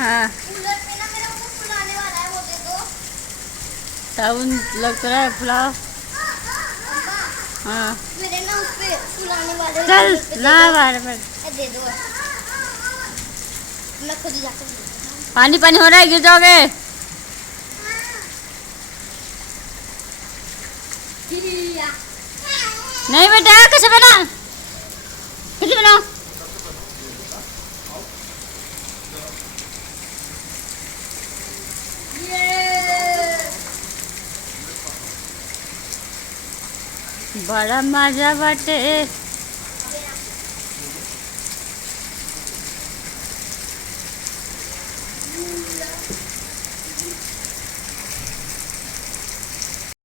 हाँ साबुन लग रहा है फुलाओ। हाँ मेरे ना उस पे फुलाने वाले चल ना बाहर पर दे दो, मैं खुद ही जाकर पानी पानी हो रहा है, गिर जाओगे। नहीं बेटा कैसे बना, कैसे बनाओ। बड़ा मजा बाटे।